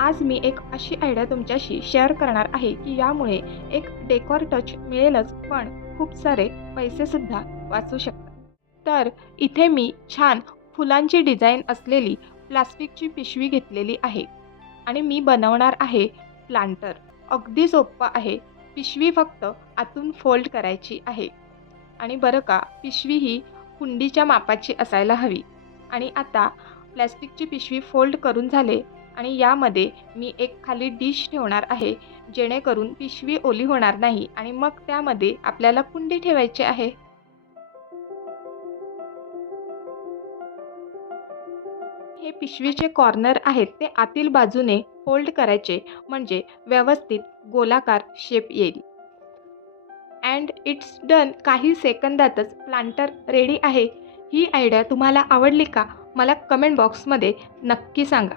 आज मी एक अशी आयडिया तुमच्याशी शेअर करणार आहे की यामुळे एक डेकोर टच मिळेलच पण खूप सारे पैसेसुद्धा वाचू शकतात. तर इथे मी छान फुलांची डिझाईन असलेली प्लास्टिकची पिशवी घेतलेली आहे आणि मी बनवणार आहे प्लांटर. अगदी सोपं आहे. पिशवी फक्त आतून फोल्ड करायची आहे आणि बरं का, पिशवी ही कुंडीच्या मापाची असायला हवी. आणि आता प्लास्टिकची पिशवी फोल्ड करून झाले आणि यामध्ये मी एक खाली डिश ठेवणार आहे, जेणेकरून पिशवी ओली होणार नाही आणि मग त्यामध्ये आपल्याला कुंडी ठेवायची आहे. हे पिशवीचे कॉर्नर आहेत ते आतील बाजूने फोल्ड करायचे म्हणजे व्यवस्थित गोलाकार शेप येईल. And it's done. काही सेकंदातच प्लांटर रेडी आहे. ही आयडिया तुम्हाला आवडली का? मला कमेंट बॉक्समध्ये नक्की सांगा.